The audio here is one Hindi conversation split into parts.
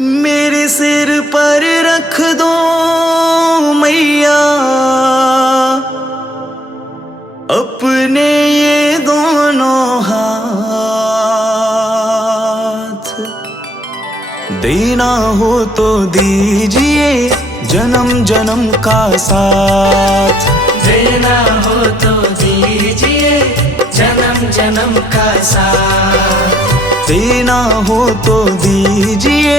मेरे सिर पर रख दो मैया अपने ये दोनों हाथ। देना हो तो दीजिए जन्म जन्म का साथ। देना हो तो दीजिए जन्म जन्म का साथ। देना हो तो दीजिए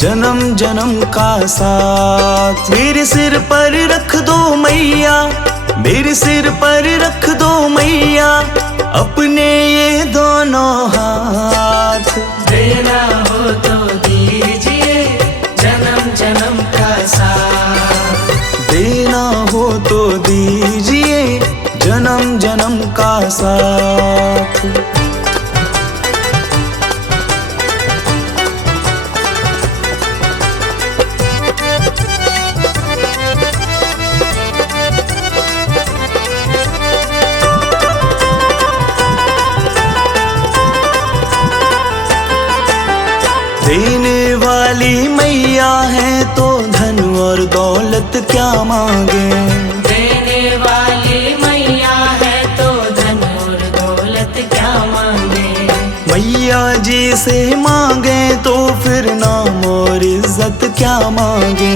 जन्म जन्म का साथ। मेरे सिर पर रख दो मैया, मेरे सिर पर रख दो मैया अपने ये दोनों हाथ। देना हो तो दीजिए जन्म जन्म का साथ। देना हो तो दीजिए जन्म जन्म का साथ। देने वाली मैया है तो धन और दौलत क्या मांगे। देने वाली मैया है तो धन और दौलत क्या मांगे। मैया जी से मांगे तो फिर नाम और इज्जत क्या मांगे।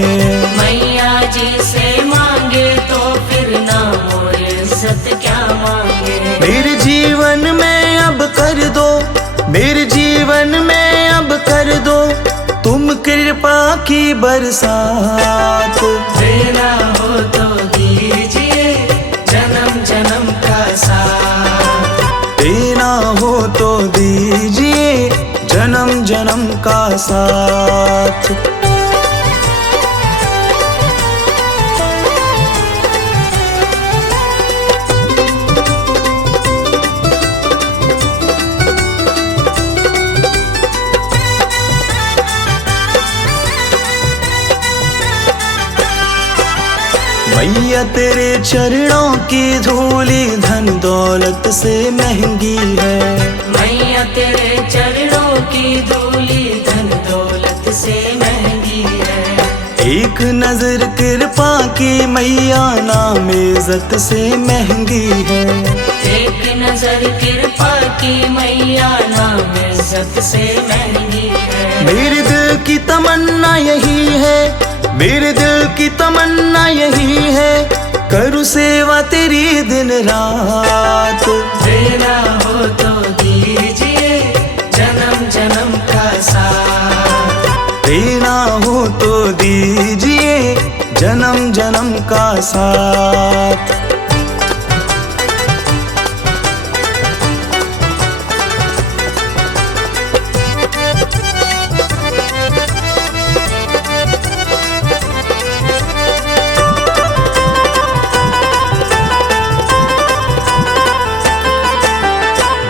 मैया जी से मांगे तो फिर नाम और इज्जत क्या मांगे। मेरे जीवन में अब कर दो, मेरे जीवन में अब कर दो तुम कृपा की बरसात। देना हो तो दीजिए जन्म जन्म का साथ। देना हो तो दीजिए जन्म जन्म का साथ। मैया तेरे चरणों की धूली धन दौलत से महंगी है। मैया तेरे चरणों की धूली धन दौलत से महंगी है। एक नजर कृपा की मैया नाम इज्जत से महंगी है। एक नजर कृपा की मैया नाम इज्जत से महंगी है। मेरे दिल की तमन्ना यही है, मेरे दिल की तमन्ना यही है करूँ सेवा तेरी दिन रात। देना हो तो दीजिए जन्म जन्म का साथ। देना हो तो दीजिए जन्म जन्म का साथ।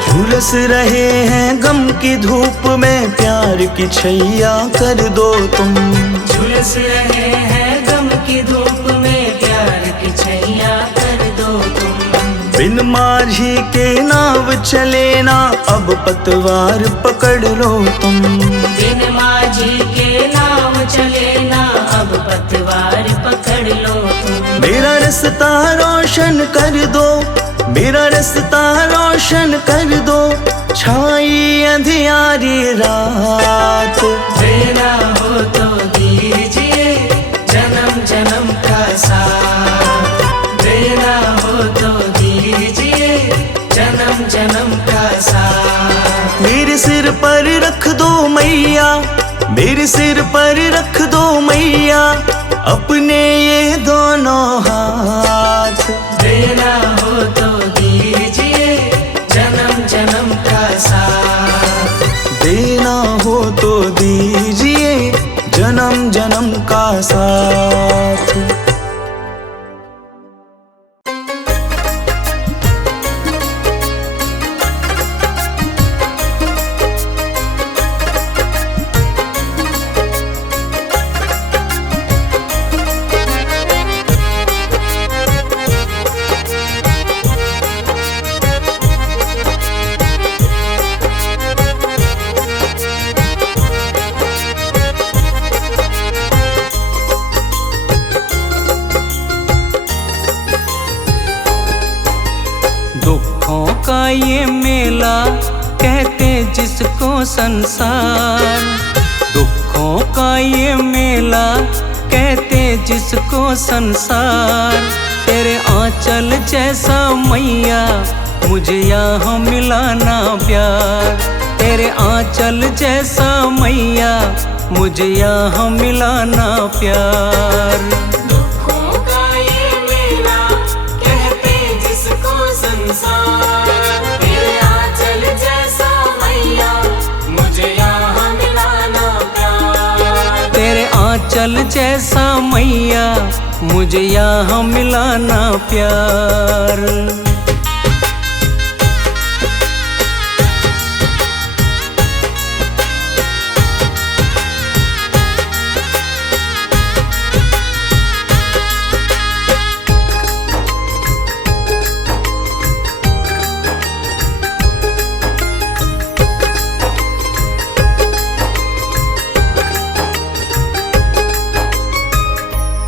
झुलस रहे हैं गम की धूप में प्यार की छैया कर दो तुम। झुलस रहे हैं गम की धूप में प्यार की छैया कर दो तुम। बिन माझी के नाव चले ना अब पतवार पकड़ लो तुम। बिन माझी के नाव चले ना अब पतवार पकड़ लो तुम। मेरा रास्ता रोशन कर दो, मेरा रास्ता रोशन कर दो छाई अंधियारी रात। देना हो तो दीजिए जन्म जन्म का साथ। देना हो तो दीजिए जन्म जन्म का साथ। मेरे सिर पर रख दो मैया, मेरे सिर पर रख दो मैया अपने ये दोनों हाथ। देना हो तो दीजिए जन्म जन्म का साथ। देना हो तो दीजिए जन्म जन्म का साथ। संसार। दुखों का ये मेला कहते जिसको संसार। तेरे आंचल जैसा मैया मुझे यहाँ मिला ना प्यार। तेरे आंचल जैसा मैया मुझे यहाँ मिला ना प्यार। दुखों का ये मेला कहते जिसको संसार। तेरे आंचल जैसा मैया मुझे यहाँ मिला ना प्यार। तेरे आंचल जैसा मैया मुझे यहाँ मिला ना प्यार।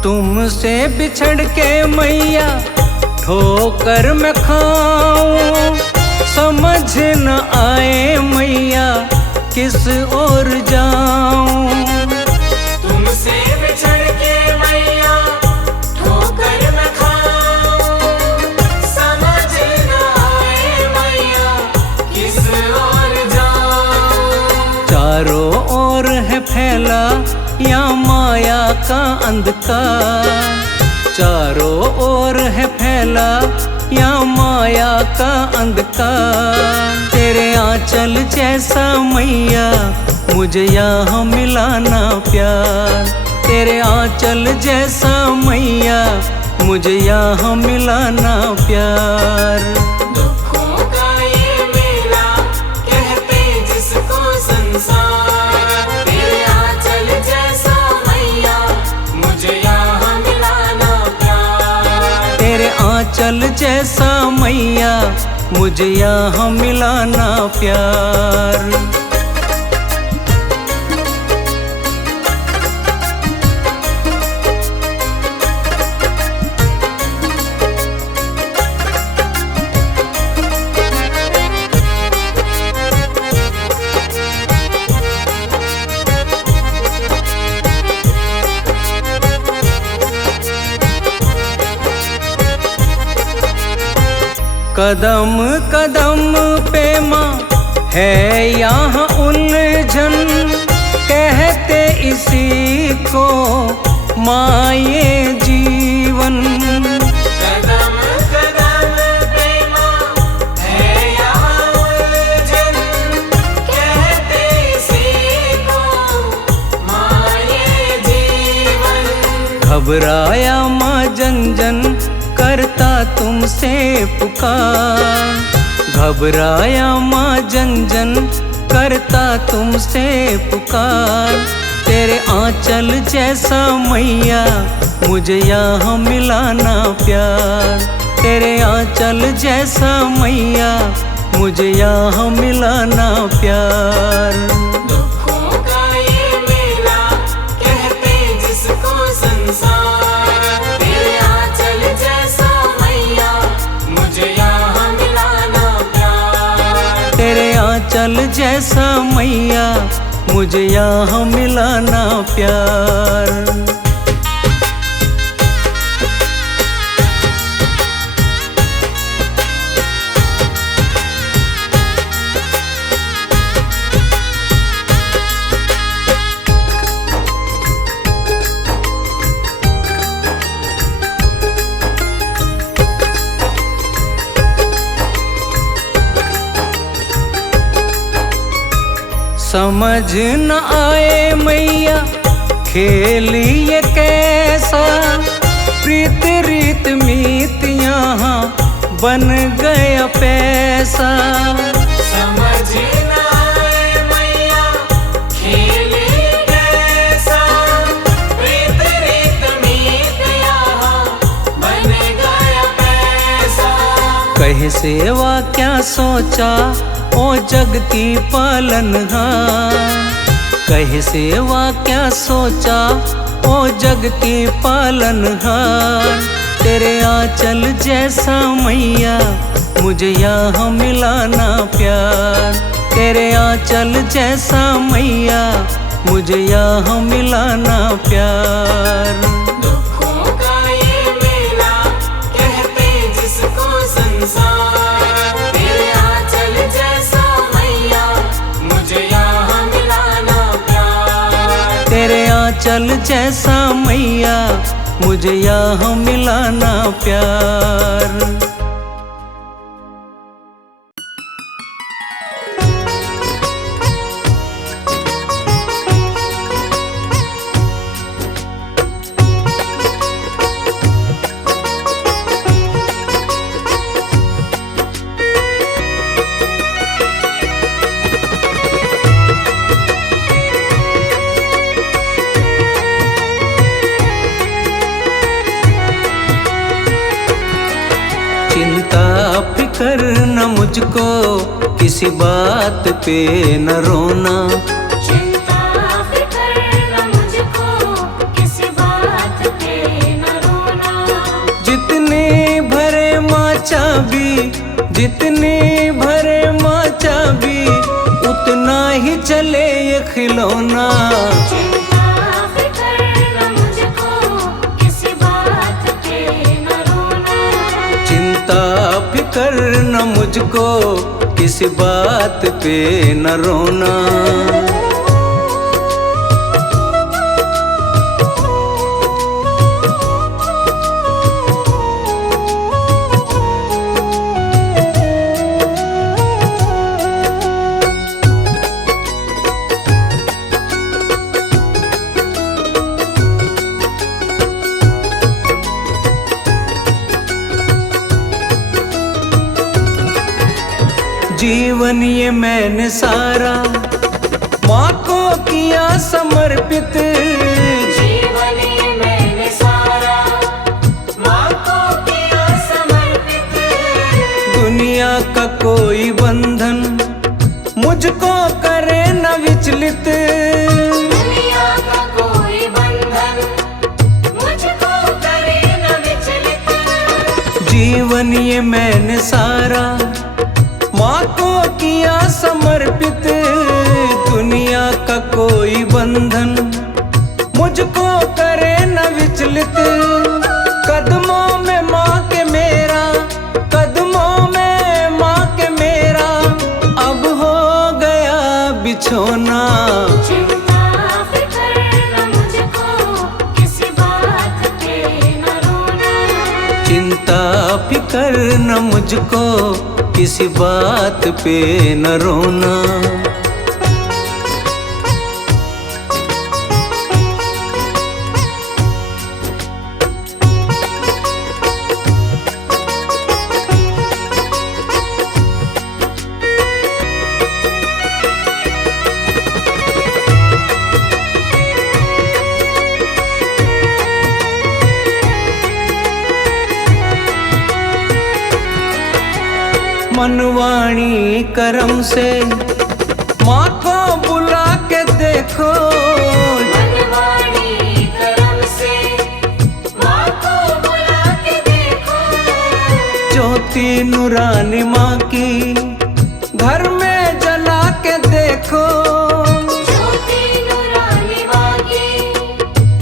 तुमसे बिछड़ के मैया ठोकर मैं खाऊं। समझ न आए मैया किस ओर जाऊं। तुमसे बिछड़ के मैया ठोकर मैं खाऊं। समझ न आए मैया किस ओर जाऊं। चारों ओर है फैला या माया का अंधकार। चारों ओर है फैला या माया का अंधकार। तेरे आंचल जैसा मैया मुझे यहाँ मिला ना प्यार। तेरे आंचल जैसा मैया मुझे यहाँ मिला ना प्यार। दुखों का ये मेला कहते जिसको संसार। तेरे आंचल जैसा मैया मुझे यहाँ मिला ना प्यार। तेरे आंचल जैसा मैया मुझे यहाँ मिला ना प्यार। कदम कदम पे माँ है यहाँ उलझन। कहते इसी को माँ ये जीवन। कदम कदम पे माँ है यहाँ उलझन। कहते इसी को माँ ये जीवन। घबराया माँ जन जन करता तुमसे पुकार। घबराया माँ जन जन करता तुमसे पुकार। तेरे आंचल जैसा मैया मुझे यहाँ मिला ना प्यार। तेरे आंचल जैसा मैया मुझे यहाँ मिला ना प्यार। दुखों का ये मेला कहते जिसको संसार। तेरे आंचल जैसा मैया मुझे यहाँ मिला ना प्यार। तेरे आंचल जैसा मैया मुझे यहाँ मिला ना प्यार। समझ न आए मैया खेल ये कैसा। प्रीत रीत मीत यहाँ बन गया पैसा। समझ न आए मैया खेल कैसा। प्रीत रीत मीत यहाँ बन गया पैसा। कहे सेवा क्या सोचा ओ जग की पालनहार। कहे सेवा क्या सोचा ओ जग की पालनहार। तेरे आंचल जैसा मैया मुझे यहाँ मिला ना प्यार। तेरे आंचल जैसा मैया मुझे यहाँ मिला ना प्यार। दुखों का ये मेला कहते जिसको संसार, तेरे आंचल जैसा मैया मुझे यहाँ मिला ना प्यार। तेरे आंचल जैसा मैया मुझे यहाँ मिला ना प्यार। चिंता फिकर न मुझको किसी बात पे न रोना, चिंता फिकर न मुझको किसी बात पे न रोना। जितने भरे माँ चाबी, जितने भरे माँ चाबी उतना ही चले ये खिलौना। चिंता फिकर न मुझको किसी बात पे न रोना। चिंता फिकर न मुझको किसी बात पे न रोना। जीवन ये मैंने सारा माँ को किया समर्पित। जीवन ये मैंने सारा माँ को किया समर्पित। दुनिया का कोई बंधन मुझको करे न विचलित। दुनिया का कोई बंधन मुझको करे न विचलित। जीवन ये मैंने सारा माँ को किया समर्पित। दुनिया का कोई बंधन मुझको करे न विचलित। कदमों में माँ के मेरा, कदमों में माँ के मेरा अब हो गया बिछोना। चिंता फिकर न मुझको किसी बात पे न रोना। चिंता फिकर न मुझको किसी बात पे न रोना। मनवाणी करम से माँ को बुला के देखो। मनवाणी करम से माँ को बुला के देखो। ज्योति नूरानी माँ की घर में जला के देखो। ज्योति नूरानी माँ की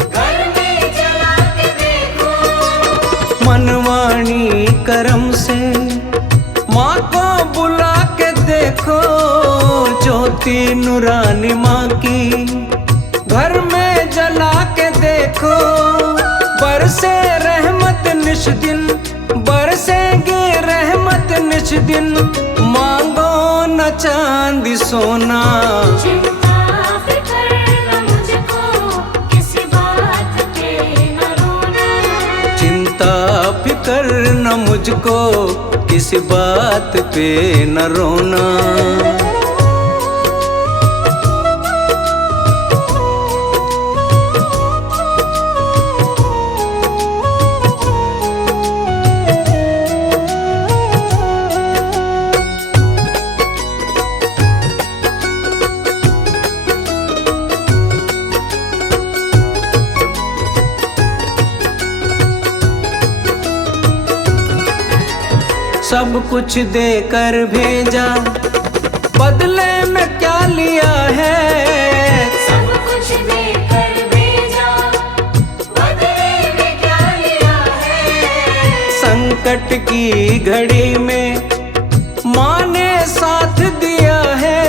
घर में जला के देखो। मनवाणी करम से माँ को बुला के देखो। ज्योति नूरानी माँ की घर में जला के देखो। बरसे रहमत निश दिन, बरसेंगे रहमत निश दिन। मांगो न चांदी सोना। चिंता फिकर न मुझको किसी बात पे न रोना। चिंता फिकर न मुझको किसी बात पे न रोना। सब कुछ देकर भेजा बदले में क्या लिया है? सब कुछ देकर भेजा, बदले में क्या लिया है? संकट की घड़ी में माँ ने साथ दिया है।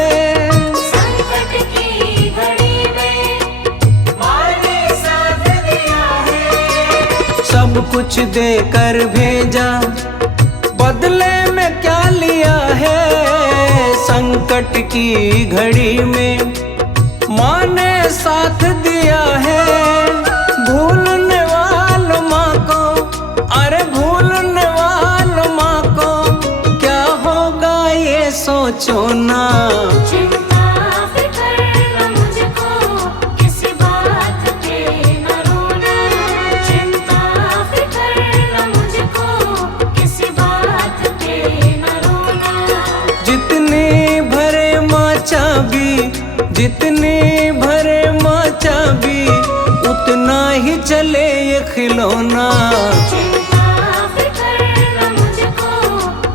संकट की घड़ी में माँ ने साथ दिया है। सब कुछ देकर भेजा, बदले में क्या लिया है? संकट की घड़ी में माँ ने साथ दिया है। भूलने वालों माँ को, अरे भूलने वालों माँ को क्या होगा ये सोचो ना। चिंता फिकर न मुझको, किसी बात पे न रोना। चिंता फिकर न मुझको, किसी बात पे न रोना। जितने भरे माँ चाबी, जितने भरे माँ चाबी, उतना ही चले ये खिलौना। चिंता फिकर न मुझको,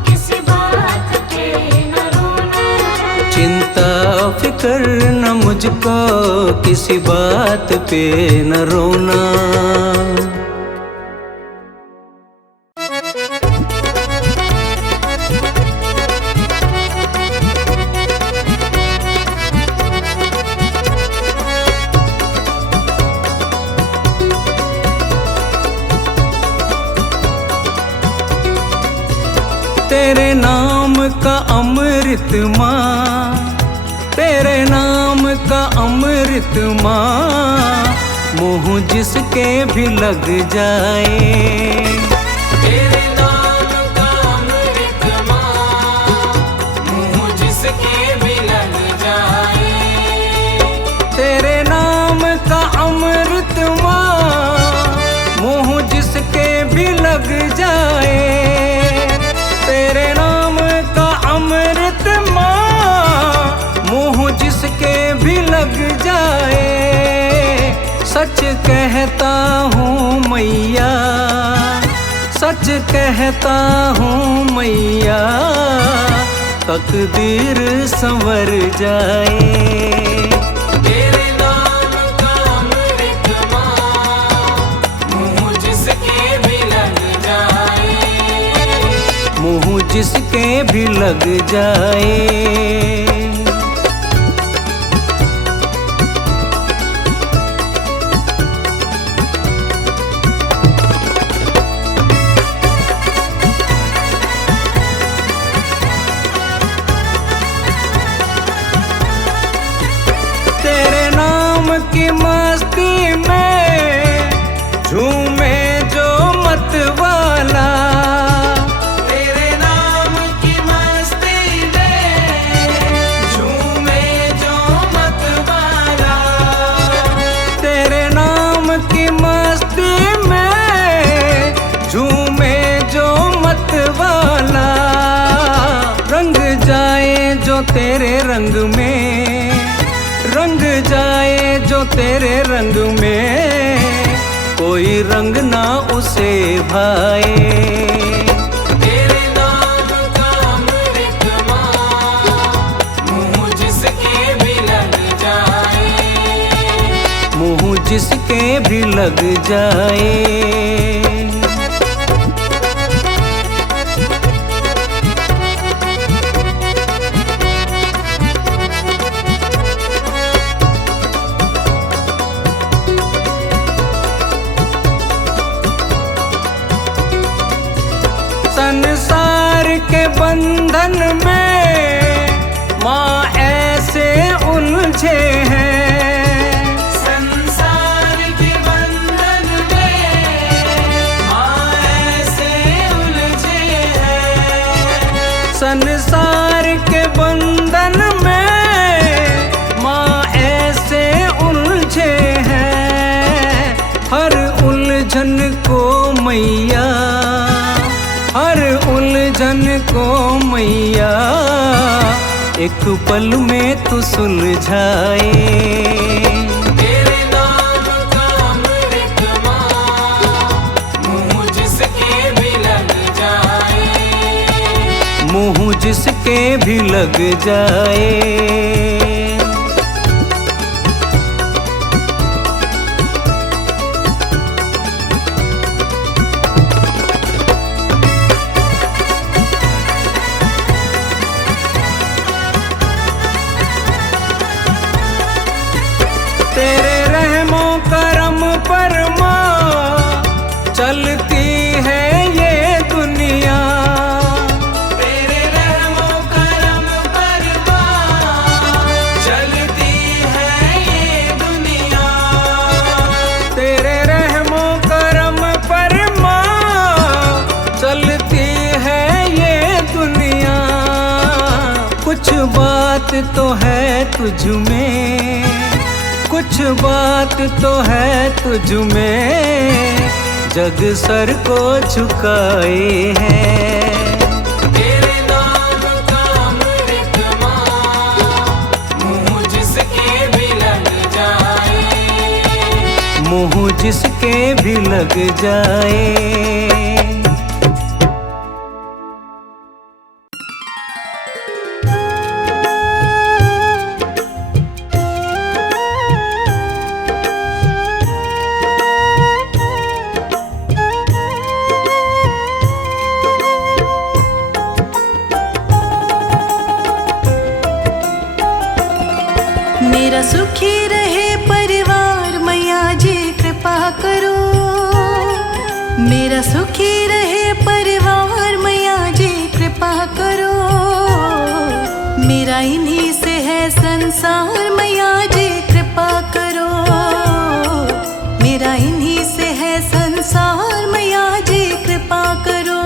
किसी बात पे न रोना। चिंता फिकर न मुझको, किसी बात पे न रोना। तेरे नाम का अमृत माँ, तेरे नाम का अमृत माँ, मुँह जिसके भी लग जाए। तेरे नाम का अमृत माँ, मुँह जिसके भी लग जाए। तेरे नाम का अमृत माँ, मुँह जिसके भी लग जाए। तेरे नाम का अमृत माँ, मुँह जिसके भी लग जाए। सच कहता हूँ मैया, सच कहता हूँ मैया, तकदीर संवर जाए। तेरे नाम का अमृत माँ, मुँह जिसके भी लग जाए। मुँह जिसके भी लग जाए। तेरे नाम की मस्ती में झूमे जो मत वाला। तेरे नाम की मस्ती में झूमे जो मत वाला। तेरे नाम की मस्ती में झूमे जो मत वाला। रंग जाए जो तेरे रंग में, रंग जाए जो तेरे रंग में, कोई रंग ना उसे भाए। तेरे नाम का अमृत माँ, मुँह जिसके भी लग जाए। मुँह जिसके भी लग जाए। संसार के बंधन में माँ ऐसे उलझे हैं। संसार के बंधन में माँ ऐसे उलझे हैं। संसार के बंधन में माँ ऐसे उलझे हैं। हर उलझन को मैया, हर उलझन को मैया, एक पल में तू सुलझाए। तेरे नाम का अमृत माँ, मुँह जिसके भी लग जाए। मुँह जिसके भी लग लग जाए। तेरे रहमो करम पर माँ चलती है ये दुनिया। तेरे रहमो करम पर माँ चलती है ये दुनिया। तेरे रहमो करम पर माँ चलती है ये दुनिया। कुछ बात तो है तुझ में, कुछ बात तो है तुझ में, जग सर को झुकाए हैं। तेरे नाम का अमृत मुँह जिसके भी लग जाए, मुँह जिसके भी लग जाए। मेरा सुखी रहे परिवार मैया जी कृपा करो। मेरा सुखी रहे परिवार मैया जी कृपा करो। मेरा इन्हीं से है संसार मैया जी कृपा करो। मेरा इन्हीं से है संसार मैया जी कृपा करो।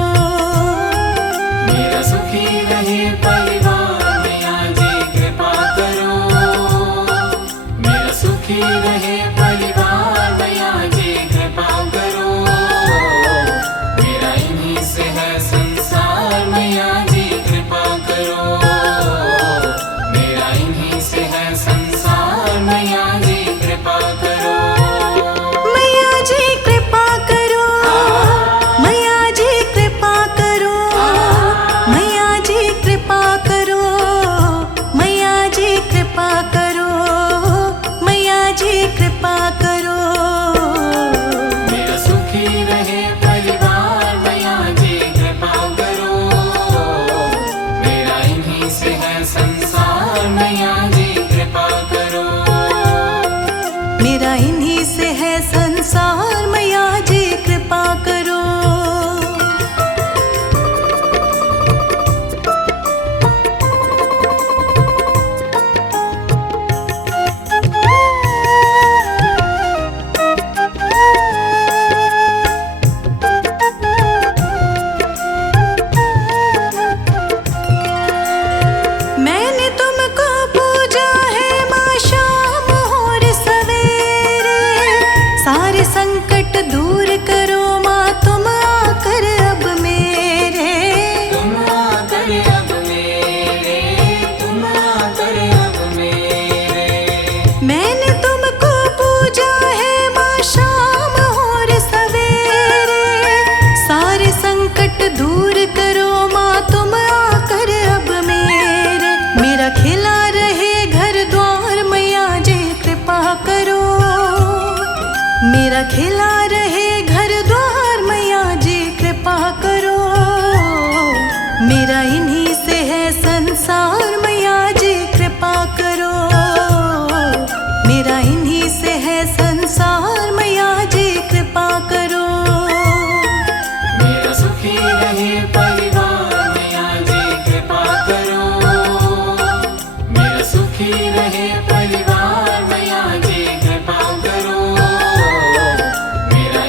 मेरा सुखी रहे परिवार मैया जी कृपा करो। मेरा सुखी रहे परिवार मैया जी कृपा करो। मेरा इन्हीं से है संसार मैया जी कृपा करो। मेरा इन्हीं से है संसार मैया जी कृपा करो। मैया जी कृपा करो। मैया जी कृपा करो। मैया जी कृपा करो। मैया जी कृपा करो। मैया जी कृपा करो। मेरा सुखी रहे परिवार मैया जी कृपा करो। मेरा इन्हीं से है संसार मैया जी कृपा करो। मेरा इन्हीं से है संसार मैया जी कृपा करो। मैंने तुमको पूजा है माँ शाम और सवेरे। सारे संकट दूर करो माँ तुम आकर अब मेरे। तुम आकर अब मेरे, तुम आकर अब मेरे। मैंने तुमको पूजा है माँ शाम और सवेरे। सारे संकट दूर करो माँ तुम आकर अब मेरे। मेरा खिला रहे घर द्वार मैया जी कृपा करो। मेरा खिला रहे घर द्वार मैया जी कृपा करो। मेरा इन्हीं से है संसार मैया जी कृपा करो। मेरा इन्हीं से है संसार मैया जी कृपा करो। मेरा सुखी रहे परिवार मैया जी कृपा करो। मेरा सुखी रहे परिवार मैया जी कृपा करो। मेरा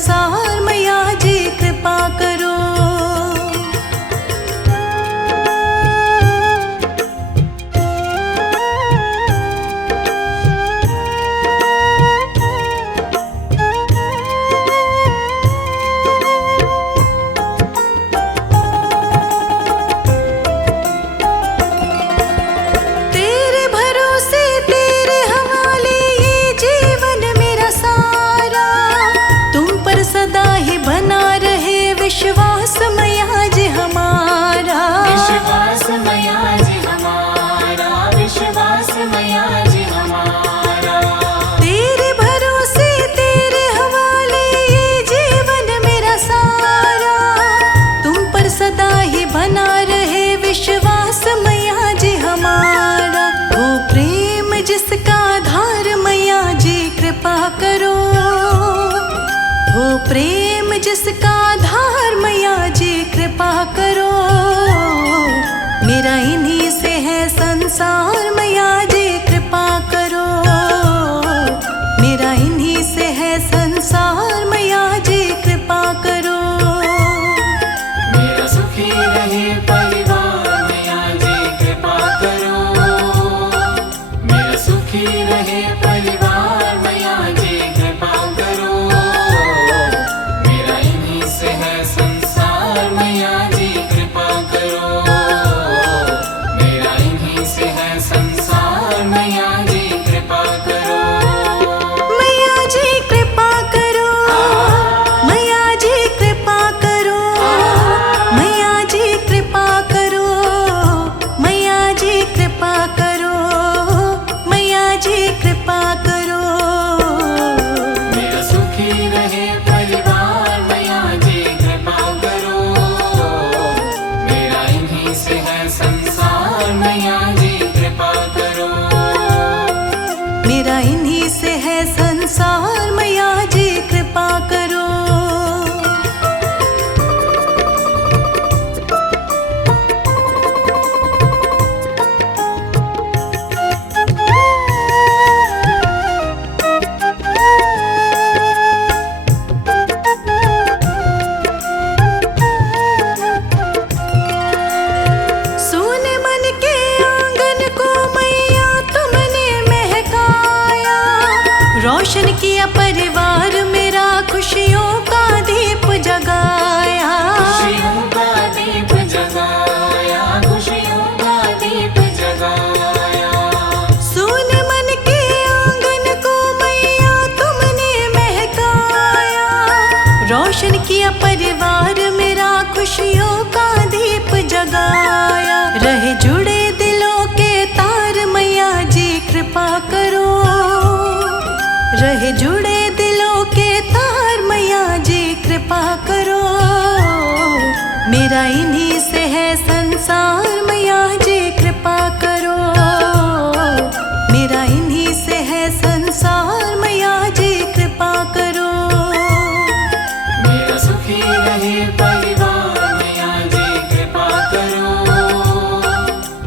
संसार मैया जी कृपा करो। तेरे भरोसे तेरे हवाले ये जीवन मेरा सारा, तुम पर सदा ही बना रहे विश्वास मैया जी हमारा। विश्वास मैया जी हमारा, विश्वास मैया जी हमारा। तेरे भरोसे तेरे हवाले ये जीवन मेरा सारा, तुम पर सदा ही बना रहे विश्वास मैया जी हमारा। वो प्रेम जिसका आधार मैया जी कृपा करो, वो प्रेम जिसका आधार मैया जी कृपा करो। मेरा इन्हीं से है संसार मैया जी कृपा करो, मेरा इन्हीं से है संसार मैया जी कृपा करो। मेरा सुखी रहे परिवार मैया जी कृपा करो, मेरा सुखी रहे परिवार मैया जी कृपा करो। मेरा इन्हीं से है संसार मैया जी कृपा करो, मेरा इन्हीं से है संसार मैया जी कृपा करो। मैया जी कृपा करो, मैया जी कृपा करो, मैया जी कृपा करो, मैया जी कृपा करो, मैया जी कृपा करो। मेरा सुखी रहे परिवार मैया जी कृपा करो, मेरा इन्हीं से है संसार मैया जी कृपा करो। मेरा इन्हीं से है संसार मैया जी कृपा करो। सोने मन के आंगन को मैया तुमने महकाया, रोशन किया परिवार मेरा खुशियों का दीप जगाया। खुशियों का दीप जगाया, खुशियों का दीप जगाया। सोने मन के आंगन को मैया तुमने महकाया, रोशन किया परिवार मेरा खुशियों का दीप जगाया। रहे जुड़े दिलों के तार मैया जी कृपा करो, रहे जुड़े दिलों के तार मैया जी कृपा करो। मेरा इन्हीं से है संसार मैया जी कृपा करो, मेरा इन्हीं से है संसार मैया जी कृपा करो। मेरा सुखी रहे परिवार मैया जी कृपा करो,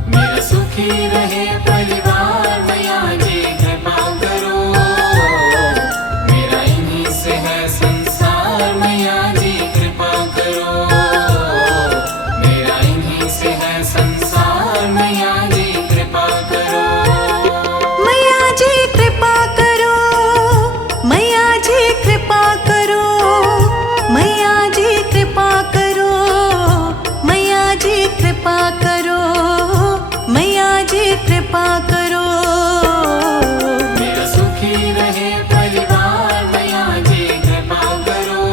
मेरा सुखी रहे परिवार मैया जी कृपा करो। मेरा इन्हीं से है संसार मैया जी कृपा करो, मेरा इन्हीं से है संसार मैया जी कृपा करो। मैया जी कृपा करो, मैया जी कृपा करो, मैया जी कृपा करो, मैया जी कृपा करो, मैया जी कृपा करो। मेरा सुखी रहे परिवार मैया जी कृपा करो,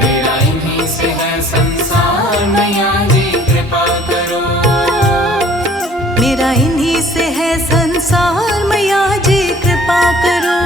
मेरा इन्हीं से है संसार मैया जी कृपा करो। मेरा इन्हीं से है संसार मैया जी कृपा करो।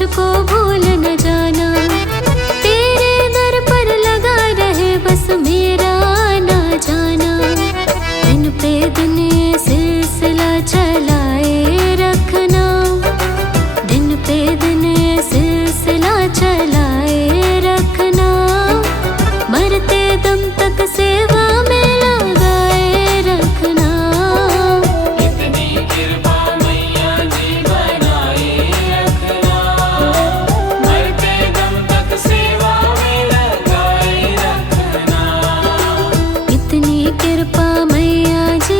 मुझको भूल न जाना, तेरे दर पर लगा रहे बस मेरा आना जाना। दिन पे दिन ये सिलसिला चलाए रखना, दिन पे दिन ये सिलसिला चलाए रखना। मरते दम तक सेवा में लगाए रखना। इतनी कृपा मैया जी बनाए रखना, मरते दम तक सेवा में लगाए रखना। इतनी कृपा मैया जी।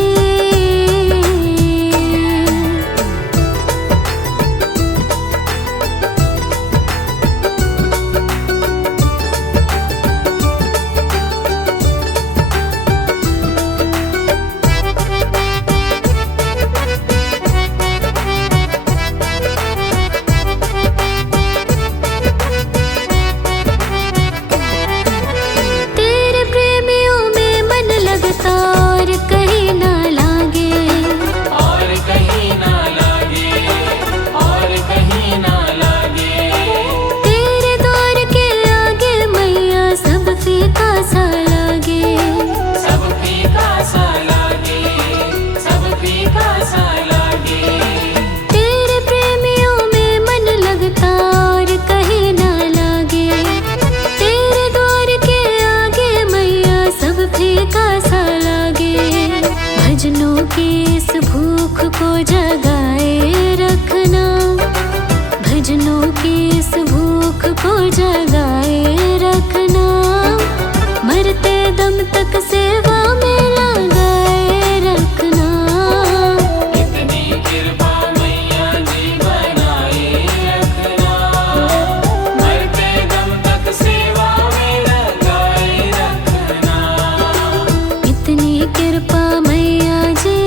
तेरे प्रेमियों में मन लगता और कहीं ना लागे, और कहीं ना लागे, और कहीं ना लागे। तेरे द्वार के आगे मैया सब फीका सा लागे। सब फीका सा लागे, सब फीका सा लागे। तेरे प्रेमियों में मन लगता और कहीं ना लागे, तेरे द्वार के आगे मैया सब फीका सा लागे। भजनों की इस भूख को जगाए रखना, भजनों की इस भूख को जगाए रखना। मरते दम तक सेवा में लगाए रखना। इतनी कृपा मैया जी बनाए रखना, मरते दम तक सेवा में लगाए रखना। इतनी कृपा मैया जी।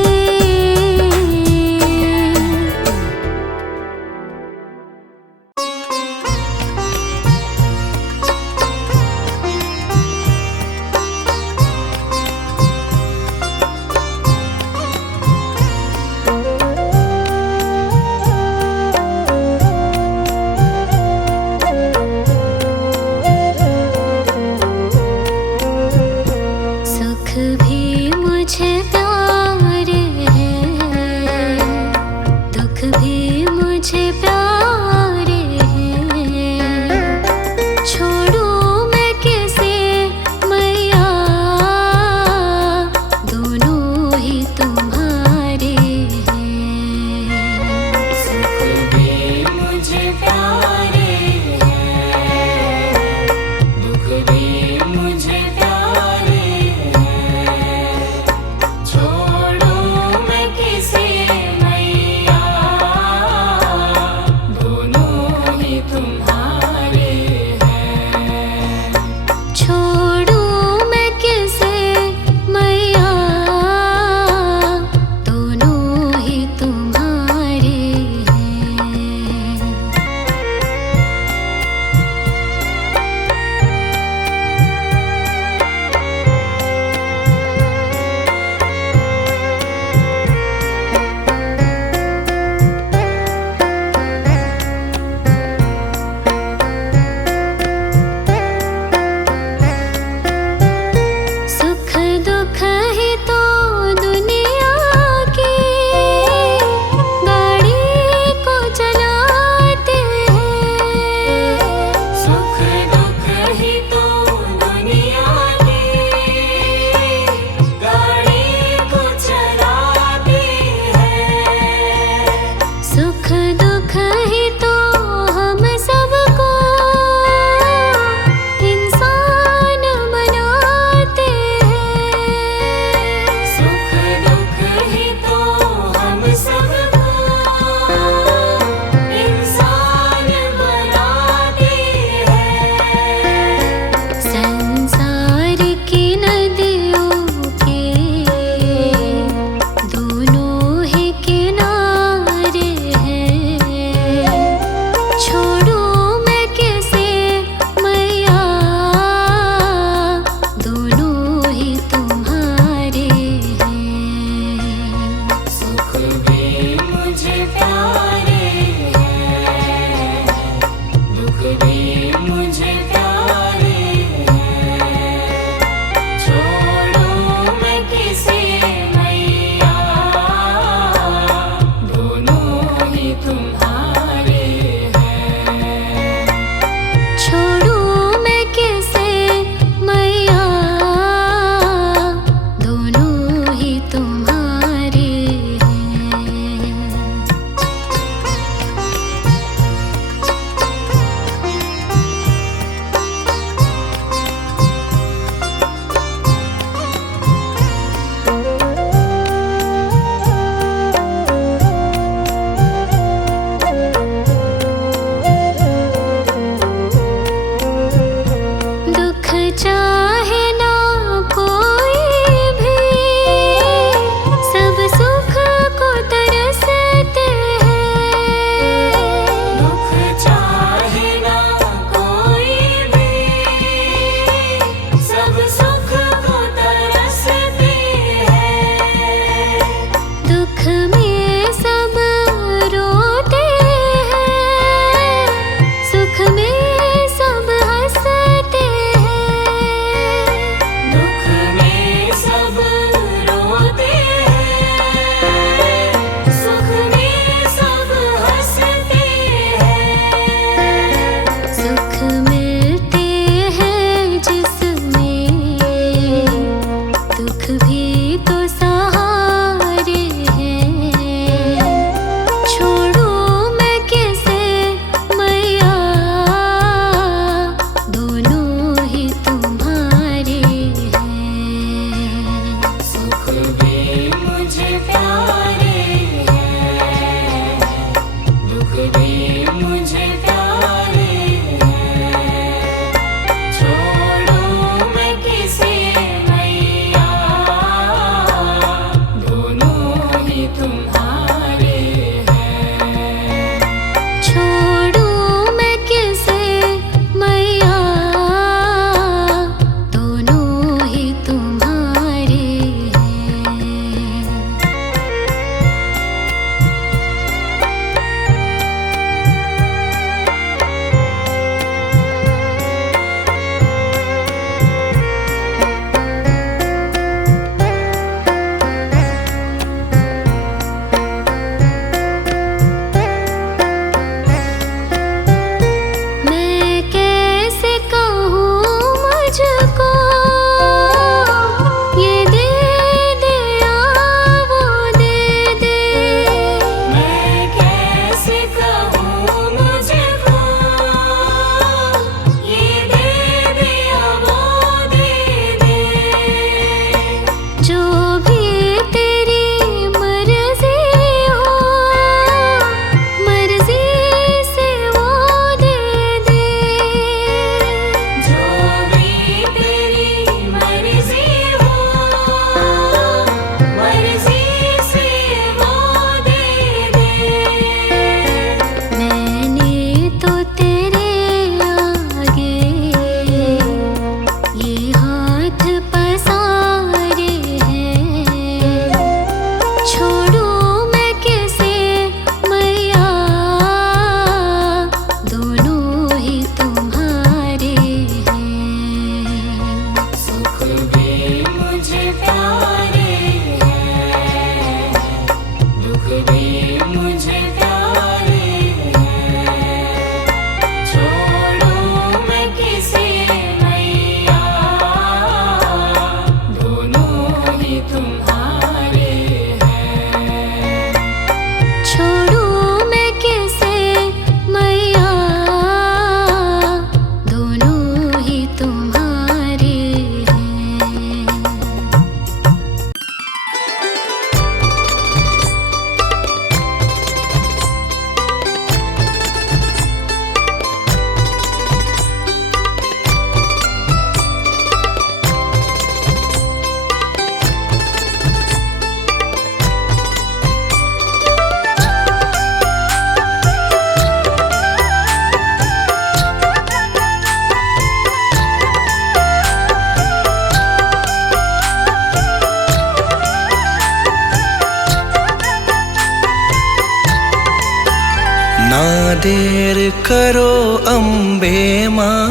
ना देर करो अम्बे माँ,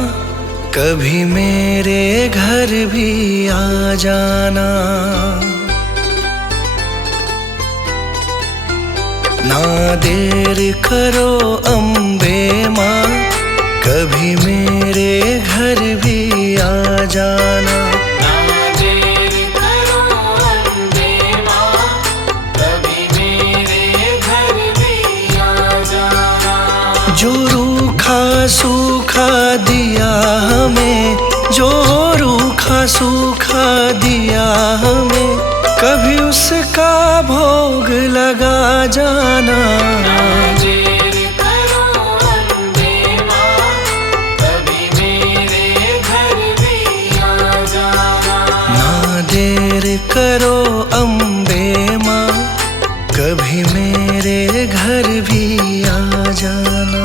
कभी मेरे घर भी आ जाना। ना देर करो अम्बे माँ, कभी मेरे घर भी आ जाना। ना देर करो अम्बे माँ, कभी मेरे घर भी आ जाना। जो रूखा सूखा दिया हमें, जो रूखा सूखा दिया हमें, कभी उसका भोग लगा जाना। ना देर करो अम्बे माँ, कभी मेरे घर भी आ जाना। ना देर करो अम्बे माँ, कभी मेरे घर भी आ जाना।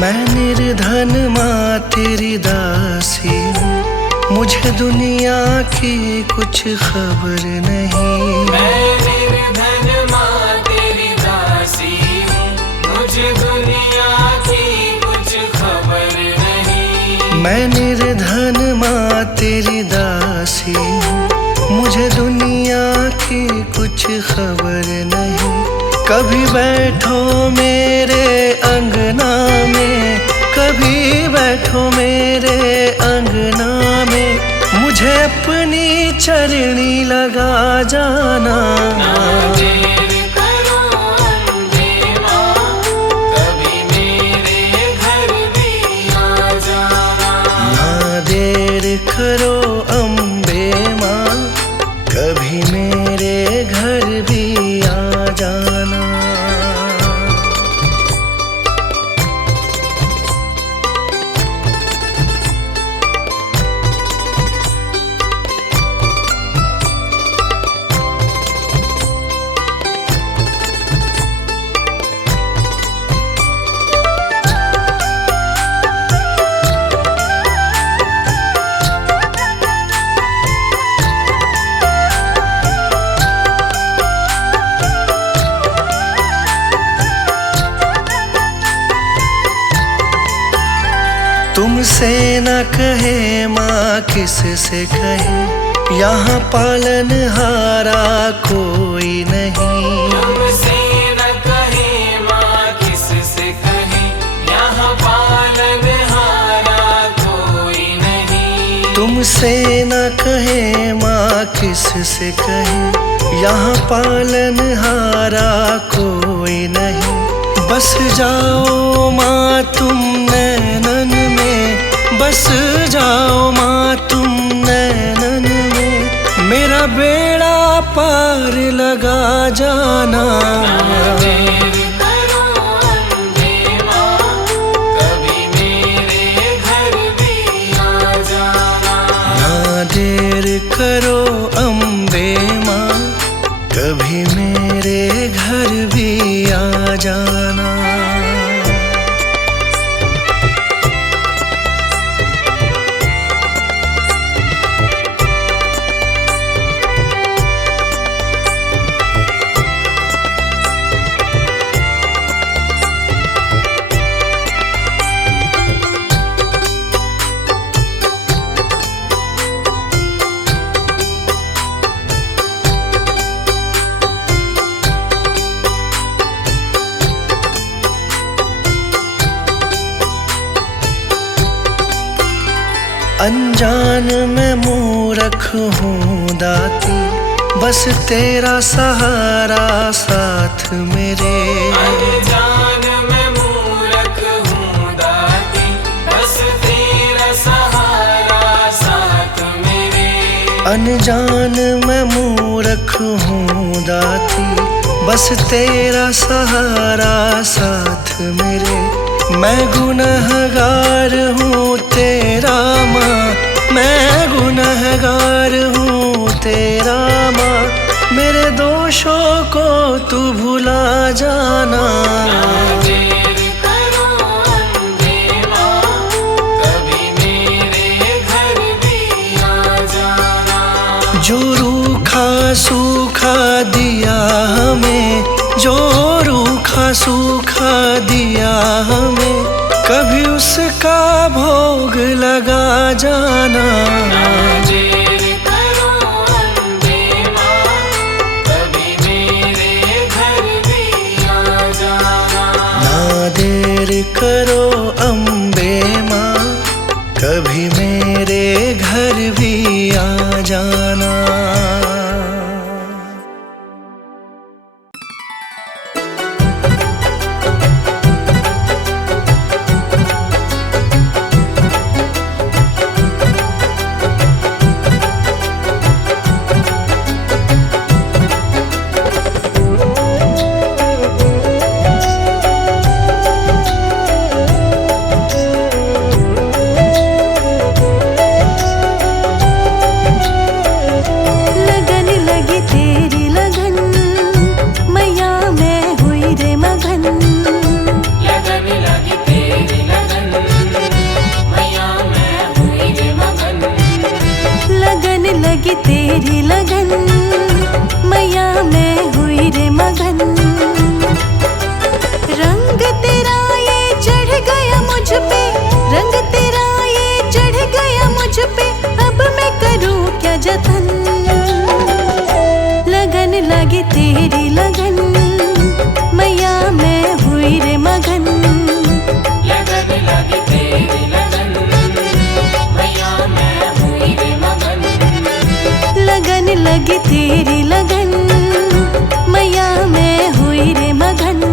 मैं निर्धन माँ तेरी दासी हूँ, मुझे दुनिया की कुछ खबर नहीं। मैं निर्धन माँ तेरी दासी हूँ, मुझे दुनिया की कुछ खबर नहीं। मैं निर्धन माँ तेरी दासी हूँ, मुझे दुनिया की कुछ खबर नहीं। कभी बैठो मेरे अंगना में, कभी बैठो मेरे अंगना में, मुझे अपनी चरणी लगा जाना। ना देर करो अम्बे माँ, कभी मेरे घर भी आ जाना। ना देर करो अम्बे माँ, कभी मेरे घर भी आ जाना। तुमसे न कहे माँ किस से कहे, यहाँ पालन हारा कोई नहीं। तुमसे न कहे माँ किस से कहे, यहाँ पालन हारा कोई नहीं। तुमसे न कहे माँ किस से कहे, यहाँ पालन हारा कोई नहीं। बस जाओ माँ तुम नैनन में, बस जाओ माँ तुम नैनन में, मेरा बेड़ा पार लगा जाना। ना देर करो अम्बे माँ, कभी मेरे घर भी आ जाना। ना देर करो अम्बे माँ, कभी मेरे घर भी आ जाना। अनजान मैं मूर्ख हूँ दाती, बस तेरा सहारा साथ मेरे। अनजान मैं मूर्ख हूँ दाती, बस तेरा सहारा साथ मेरे। अनजान मैं मूर्ख हूँ दाती, बस तेरा सहारा साथ मेरे। मैं गुनहगार हूँ तेरा माँ, मैं गुनहगार हूँ तेरा माँ। मेरे दोषों को तू भुला जाना। देर करो अम्बे माँ, कभी मेरे घर भी आ जाना। जो रूखा सूखा दिया हमें, जो रूखा सूखा दिया हमें, कभी उसका भोग लगा जाना। देर करो अम्बे माँ, कभी मेरे घर भी आ जाना। ना देर करो अम्बे माँ, कभी मेरे घर भी आ जाना। लगन लगी तेरी लगन, मैया मैं हुई रे मगन। लगन लगी तेरी लगन, मैया मैं हुई रे मगन। लगन लगी तेरी लगन, मैया मैं हुई रे मगन। रंग तेरा ये चढ़ गया मुझ पे, रंग तेरा ये चढ़ गया मुझ पे, अब मैं करूं क्या जतन। लगन लगी तेरी लगन, मैया मैं हुई रे मगन। लगन लगी तेरी लगन, मैया मैं हुई रे मगन। लगन लगी तेरी लगन, मैया मैं हुई रे मगन।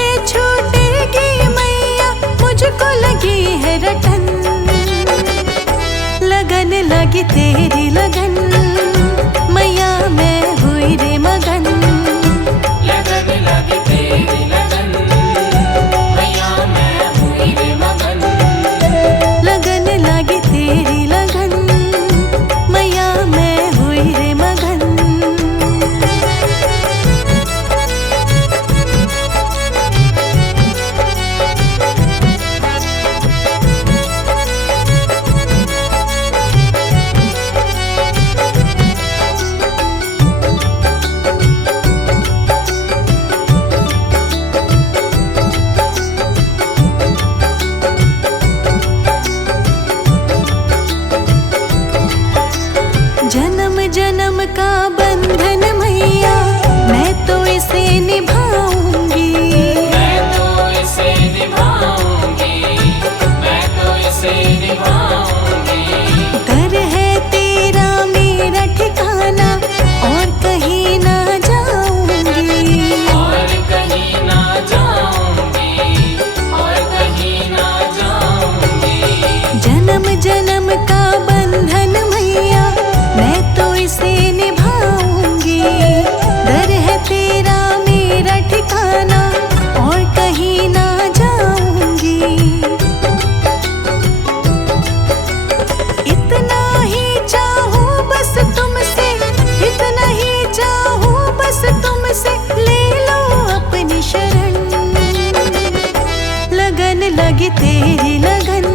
तुमसे छूटेगी मैया, मुझको लगी है रटन। लगन लगी तेरी लगन, मैया मैं हुई रे मगन। लगन लगी तेरी लगन, मैया मैं हुई रे मगन। लगन लगी तेरी लगन, मैया मैं हुई रे मगन। जन्म जन्म का बंधन मैया, मैं तो इसे निभाऊंगी। मैं तो इसे निभाऊंगी, मैं तो इसे निभाऊंगी। दर है तेरा मेरा ठिकाना, और कहीं ना जाऊंगी। और कहीं ना जाऊंगी, और कहीं ना जाऊंगी। जन्म जन्म का बंधन मैया, मैं तो इसे निभाऊंगी। दर है तेरा मेरा ठिकाना, और कहीं ना जाऊंगी। इतना ही चाहूं बस तुमसे, इतना ही चाहूं बस तुमसे, ले लो अपनी शरण। लगन लगी तेरी लगन,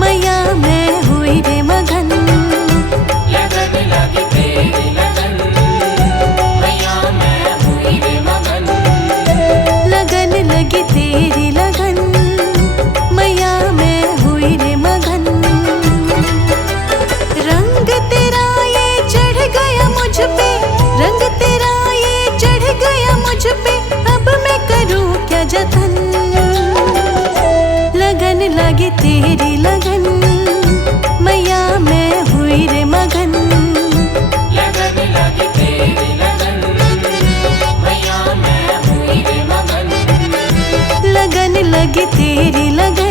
मैया मैं हुई रे मगन। लगन लगी तेरी लगन, मैया मैं हुई रे मगन। लगन लगी तेरी लगन, मैया मैं हुई रे मगन। रंग तेरा ये चढ़ गया मुझ पे, रंग तेरा ये चढ़ गया मुझ पे, अब मैं करूं क्या जतन। लगन लगी तेरी लगन, मैया मैं हुई रे मगन। लगन लगी तेरी लगन, मैया मैं हुई रे मगन। लगन लगी तेरी लगन,